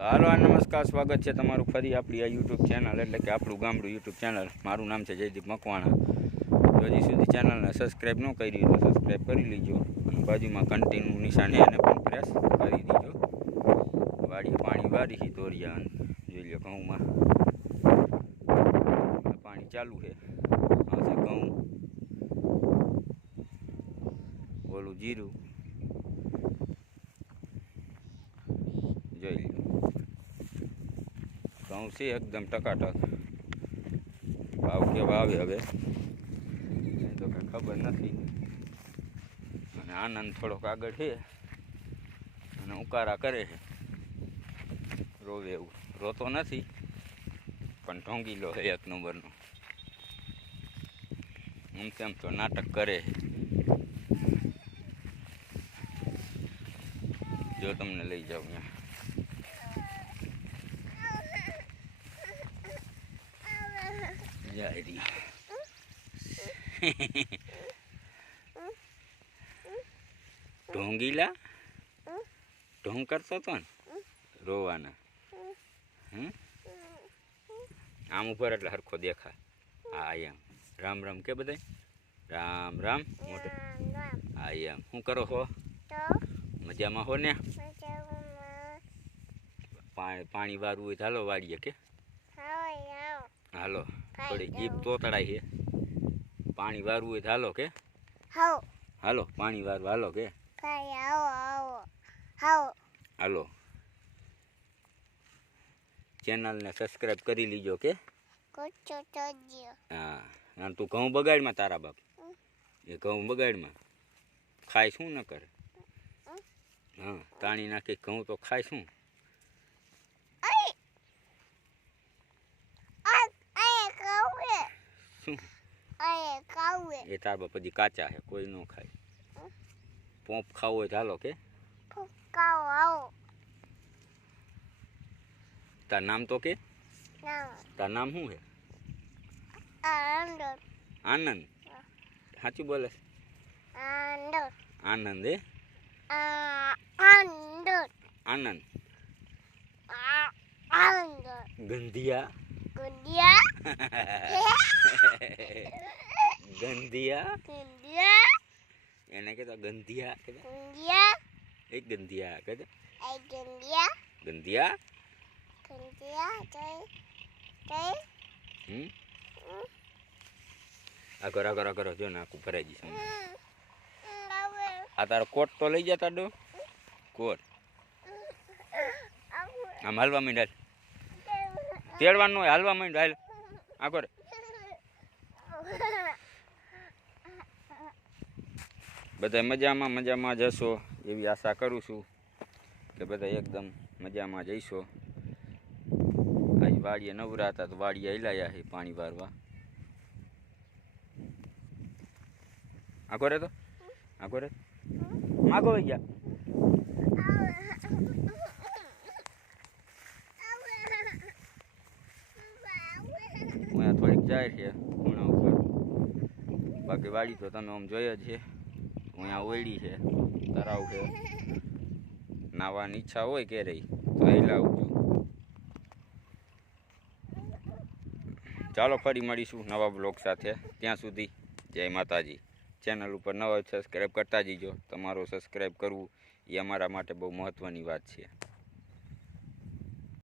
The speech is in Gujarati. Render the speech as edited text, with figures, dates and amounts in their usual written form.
તો હાલો નમસ્કાર, સ્વાગત છે તમારું ફરી આપણી આ યુટ્યુબ ચેનલ એટલે કે આપણું ગામડું યુટ્યુબ ચેનલ. મારું નામ છે જયદીપ મકવાણા. જો હજી સુધી ચેનલને સબસ્ક્રાઈબ ન કરી તો સબસ્ક્રાઈબ કરી લીજો અને બાજુમાં કન્ટિન્યુ નિશાન એને પણ પ્રેસ કરી દીજો. વાડીએ પાણી વારી દોરિયા જોઈ લો. ઘઉંમાં પાણી ચાલુ છે. આ છે ઘઉં, ઓલું જીરું જોઈ લો. ઘઉં છે એકદમ ટકાટક. ભાવ કેવા આવે હવે એ તો કંઈ ખબર નથી. અને આનંદ થોડોક આગળ છે અને ઉકારા કરે છે. રોવે એવું રોતો નથી પણ ઢોંગીલો છે એક નંબરનો. તેમ તો નાટક કરે છે. જો તમને લઈ જાઉં ત્યાં. જાય ઢોંગીલા ઢોંગ કરતો હતો ને રોવાના. આમ ઉપર એટલે હરખો દેખાય. હા એમ રામ રામ કે બધા રામ રામ મોટે. હા એમ શું કરો છો? મજામાં હો ને? પાણી વાળવું હોય ચાલો વાળીએ કે હાલો. થોડી જીભ તોતડાય છે. પાણી વારવું હોય હાલો કે હાલો. પાણી વારવા હાલો કે હાલો. ચેનલને સબસ્ક્રાઈબ કરી લીજો કે હા. આમ તું ઘઉં બગાડમાં તારા બાપ એ ઘઉં બગાડમાં ખાય શું ન કરે? હા તાણી નાખી ઘઉં તો ખાય શું? એ તાર બાપ પછી કાચા છે, કોઈ ન ખાય. પોંપ ખાવું હોય ચાલો કે તાર નામ તો કે તાર નામ શું છે? આનંદ. સાચું બોલે? આનંદ હે આનંદ. ગંધિયા ગંધિયા એને કહેતા ગંધિયા એક ગંધિયા કહે ગંધિયા. આગળ આગળ આગળ જો ને આખું ભરાઈ જશે. આ તારો કોટ તો લઈ જતા ડો કોટ. આમ હાલવા માંડ. તેડવાનું હોય હાલવા માંડ. હાલ આગળ. બધા મજામાં જશો એવી આશા કરું છું કે બધા એકદમ મજામાં જઈશો. આજ વાડીએ નવરા હતા તો વાડીએ હિલાયા છે પાણી વારવા. આગળ તો આગળ માગો વઈ ગયા. થોડીક જાય છે ખૂણા ઉપર. બાકી વાડી તો તમે આમ જોઈ જ છે. અહીંયા ઓયડી છે, તરાવ છે. નાવાની ઈચ્છા હોય કે રહી તો હિલાવજો. ચાલો ફરી મળીશું નવા બ્લોગ સાથે. ત્યાં સુધી જય માતાજી. ચેનલ ઉપર નવા સબસ્ક્રાઈબ કરતા જજો. તમારો સબસ્ક્રાઈબ કરવું એ અમારા માટે બહુ મહત્ત્વની વાત છે.